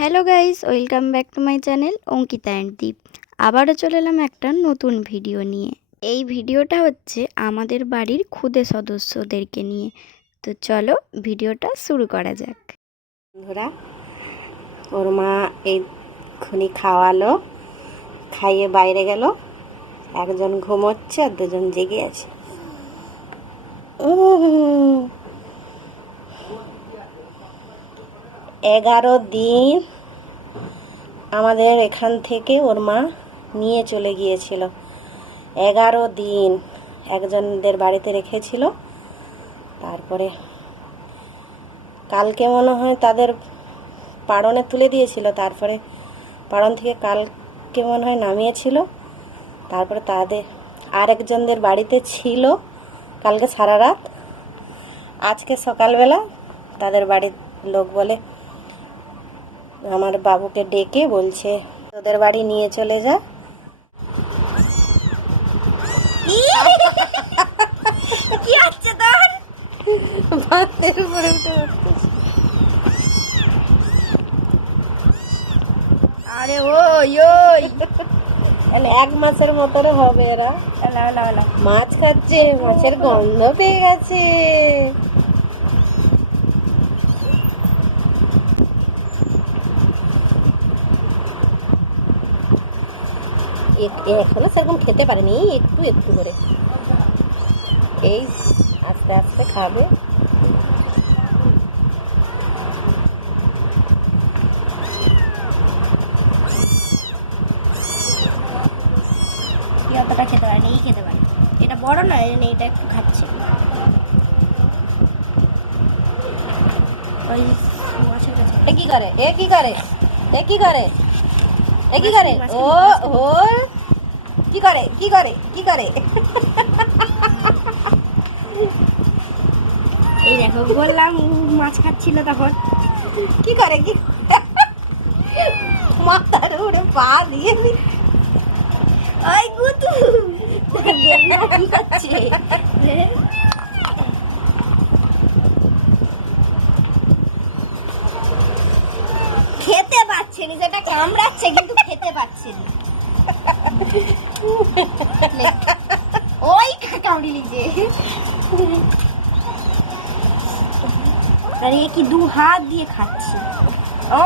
Hello guys, welcome back to my channel Ankita and Deep. আবারও চলে এলাম একটা নতুন ভিডিও নিয়ে। এই ভিডিওটা হচ্ছে আমাদের বাড়ির ক্ষুদে সদস্যদেরকে নিয়ে। তো চলো ভিডিওটা শুরু করা যাক। বন্ধুরা, ওর মা এইক্ষুনি খাওয়ালো, খাইয়ে বাইরে গেল। একজন ঘুমোচ্ছে আর দুজন জেগে আছে। এগারো দিন আমাদের এখান থেকে ওর মা নিয়ে চলে গিয়েছিল। এগারো দিন একজনদের বাড়িতে রেখেছিল। তারপরে কালকে মনে হয় তাদের পাড়নে তুলে দিয়েছিল। তারপরে পাড়ন থেকে কালকে মনে হয় নামিয়েছিল। তারপরে তাদের আরেকজনদের বাড়িতে ছিল কালকে সারা রাত। আজকে সকালবেলা তাদের বাড়ির লোক বলে আমার বাবুকে ডেকে বলছে তোদের বাড়ি নিয়ে চলে যা। কি হচ্ছে তোর? ভাতের উপরে উঠে আরে ওই ওই। এক মাসের মতোরে হবে এরা। মাছ খাচ্ছে মাছের গন্ধ পেয়ে গেছে। এক- এখনও সেরকম খেতে পারেনি একটু একটু করে। এই আস্তে আস্তে খাবে। অতটা খেতে পারে এই খেতে পারে। এটা বড় না এটা একটু খাচ্ছে। ওই মাছের কাছে। কি করে? এ কি করে? এ কি করে? এ কি করে? ও ও। কি করে? কি করে? কি করে? এই দেখো বললাম মাছ খাচ্ছিল তখন। কি করে? কি মাথার উপরে পা দিয়ে ওই গুতু। কি করছে কামড়াচ্ছে কিন্তু খেতে পাচ্ছে না। ওই কামড়ি লিজে আর এ কি দু হাত দিয়ে খাচ্ছে। ও!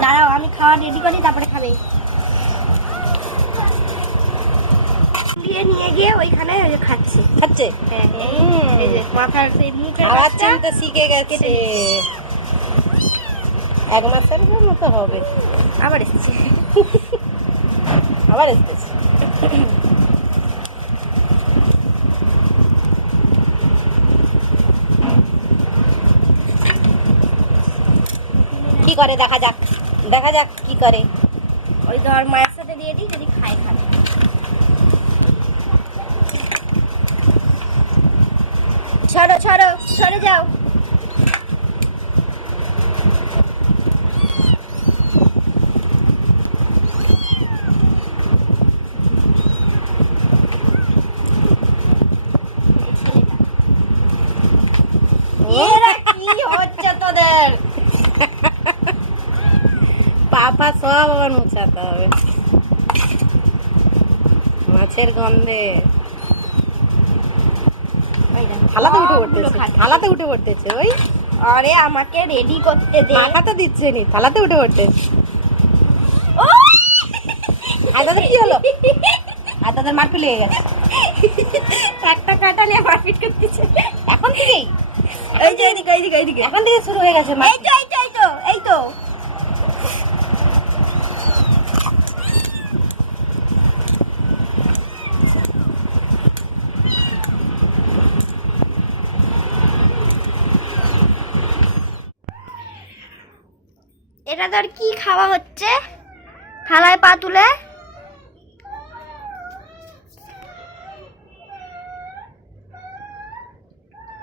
দাঁড়াও আমি খাওয়া রেডি করি তারপরে খাবে। দিয়ে নিয়ে গিয়ে ওইখানে ওই খাচ্ছে। খাচ্ছে? হ্যাঁ মাথার সেই খাওয়ার শিখে গেছে। এক মাসের মতো হবে। আবার এসেছে। আবার এসতেছে কি করে? দেখা যাক। দেখা যাক কি করে। ওই ধর মায়ের সাথে দিয়ে দিই যদি খায় খাবে। ছড়ো ছড়ো সরে যাও এরা কি হচ্ছে তোদের পাপা সব আবার মুছাতে হবে। মাছের গন্ধে। থালাতে উঠে পড়তেছে থালাতে উঠে পড়তেছে ওই। আরে আমাকে রেডি করতে দে। মাখাতে দিচ্ছে নি থালাতে উঠে পড়তেছে। তাদের কি হলো? মারপিট লেগে গেছে। একটা কাটা নিয়ে মারপিট করতেছে। এখন থেকেই। এই যে এইদিকে এইদিকে এইদিকে এখন থেকে শুরু হয়ে গেছে এই তো এই তো এই তো এই তো। এটা তোর কি খাওয়া হচ্ছে? থালায় পা তুলে।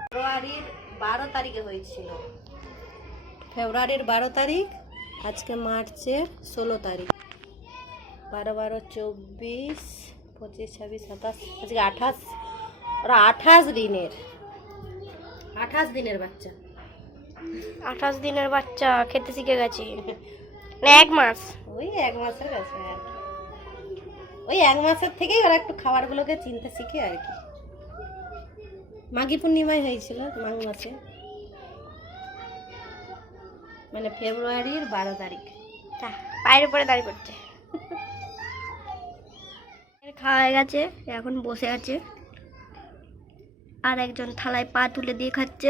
ফেব্রুয়ারির বারো তারিখে হয়েছিল। ফেব্রুয়ারির বারো তারিখ, আজকে মার্চের ষোলো তারিখ। বারো বারো, চব্বিশ, পঁচিশ, ছাব্বিশ, সাতাশ, আজকে আঠাশ, ওরা আঠাশ দিনের। আঠাশ দিনের বাচ্চা। আঠাশ দিনের বাচ্চা খেতে শিখে গেছে। না এক মাস। ওই এক মাসের গেছে আর কি ওই এক মাসের থেকেই ওরা একটু খাবারগুলোকে চিনতে শিখে আর কি। মাঘী পূর্ণিমায় হয়েছিল মাঘ মাসে। মানে ফেব্রুয়ারির বারো তারিখ। পায়ের উপরে দাঁড়িয়ে পড়ছে। খাওয়া হয়ে গেছে এখন বসে আছে। আর একজন থালায় পা তুলে দিয়ে খাচ্ছে।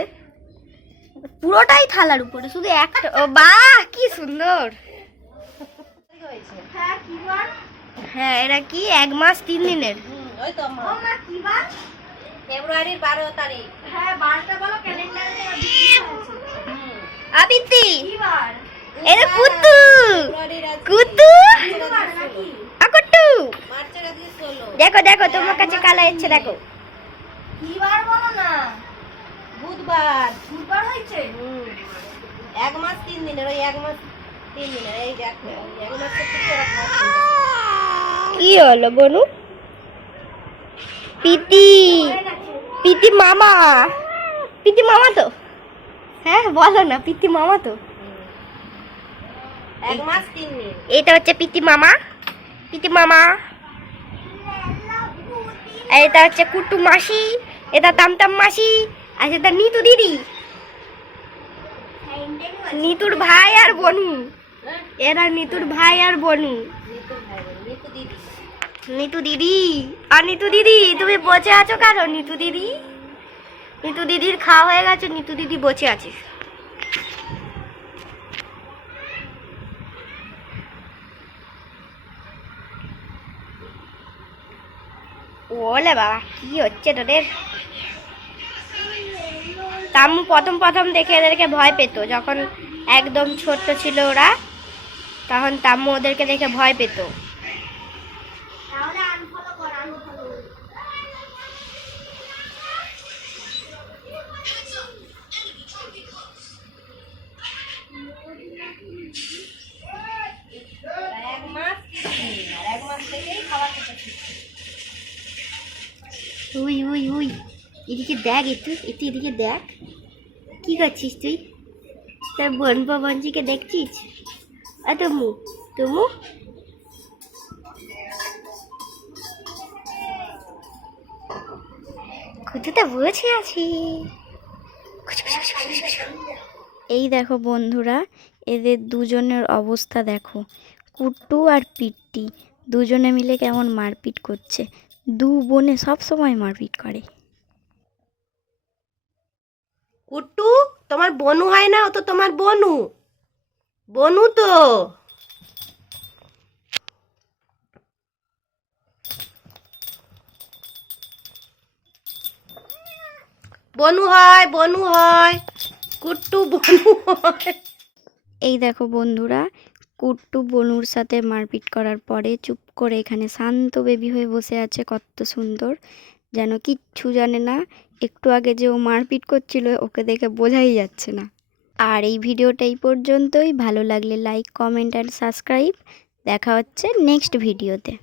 পুরোটাই থালার উপরে শুধু একটা। ও বাহ কি সুন্দর। হ্যাঁ এটা কি? এক মাস তিন দিনের। ওই তো ফেব্রুয়ারির বারো তারিখ। হ্যাঁ বারটা বলো ক্যালেন্ডারে আবিতি এটা কুতু। আকটু দেখো দেখো তোমার কাছে কালা এসছে দেখো। বুধবার। হয়েছে? এক মাস তিন দিনের ওই এক মাস তিন দিনের এই এক- কি হলো বনু? পিতি পিতি মামা। পিতি মামা তো? হ্যাঁ বলো না পিতি মামা তো? এক মাস তিন দিন। এটা হচ্ছে পিতি মামা। পিতি মামা। এটা হচ্ছে কুটু মাসি এটা তামতাম মাসি। আর এটা নিতু দিদি। নিতুর ভাই আর বনু। এরা নিতুর ভাই আর বনু। নিতু দিদি। আর নিতু দিদি, তুমি বসে আছো কেন, নিতু দিদি? নিতু দিদির খাওয়া হয়ে গেছে, নিতু দিদি বসে আছে। ওলে বাবা, কি হচ্ছে তোদের? তাম্মু প্রথম প্রথম দেখে এদেরকে ভয় পেত। যখন একদম ছোট্ট ছিল ওরা তখন তাম্মু ওদেরকে দেখে ভয় পেত। ওরা এক মাস আর এদিকে দেখ একটু একটু এদিকে দেখ। কি করছিস তুই? তোর বোন বোনজিকে দেখছিস? আ, তুমু তুমু? কোথাতে বসে আছি? এই দেখো বন্ধুরা, এদের দুজনের অবস্থা দেখো। কুট্টু আর পিট্টি, দুজনে মিলে কেমন মারপিট করছে। দু বোনে সব সময় মারপিট করে। কুট্টু, তোমার বনু হয় না? ও তো তোমার বনু। বনু তো। বনু হয় বনু হয়। কুট্টু, বনু হয়। এই দেখো বন্ধুরা, কুট্টু বনুর সাথে মারপিট করার পরে চুপ করে এখানে শান্ত বেবি হয়ে বসে আছে কত সুন্দর। যেন কিচ্ছু জানে না। একটু আগে যে ও মারপিট করছিল, ওকে দেখে বোঝাই যাচ্ছে না। আর এই ভিডিওটা এই পর্যন্তই। ভালো লাগলে লাইক কমেন্ট অ্যান্ড সাবস্ক্রাইব দেখা হচ্ছে নেক্সট ভিডিওতে